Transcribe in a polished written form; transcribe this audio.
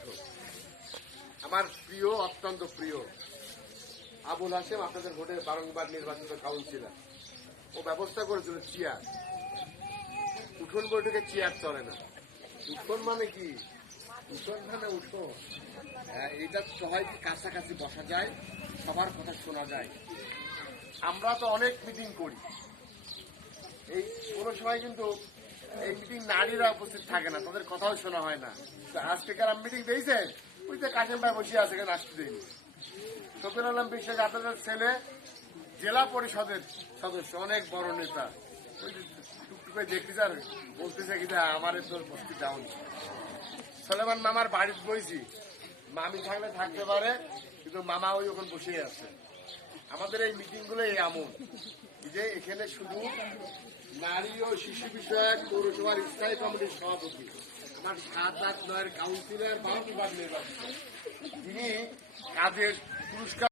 বৈঠক। আমার প্রিয়, অত্যন্ত প্রিয় আবুল হাশেম আপনাদের ভোটে বারংবার নির্বাচিত কাউন্সিলর, ও ব্যবস্থা করেছিল চেয়ার। উঠোন বৈঠকে চেয়ার চলে না। উঠোন মানে কি? উঠোন মানে উঠোন, এটা হয় কি কাছাকাছি বসা যায়, সবার কথা শোনা যায়। আমরা তো অনেক মিটিং করি, এই কোনো সময় কিন্তু এই মিটিং নারীরা উপস্থিত থাকে না, তাদের কথাও শোনা হয় না। আজকে কার মিটিং দিয়েছে, ওই যে কাশেম ভাই বসে আছে, কেন আসতে দেয়নি। শফিউল আলম বিশ্বাস আপনাদের ছেলে জেলা পরিষদের সদস্য, অনেক বড় নেতা। ওই যে টুকটুকে দেখতেছে আর বলতেছে কি আমার তোর বস্তি ডাউন। সলেমান মামার বাড়িতে বইছি, মামি থাকলে থাকতে পারে, কিন্তু মামা ওই ওখানে বসেই আছে। আমাদের এই মিটিং গুলো এমন যে এখানে শুধু নারী ও শিশু বিষয়ক পৌরসভার স্থায়ী কমিটির সভাপতি, আমার 7-8-9 কাউন্সিলর 12 বার নির্বাচিত, তিনি কাজের পুরস্কার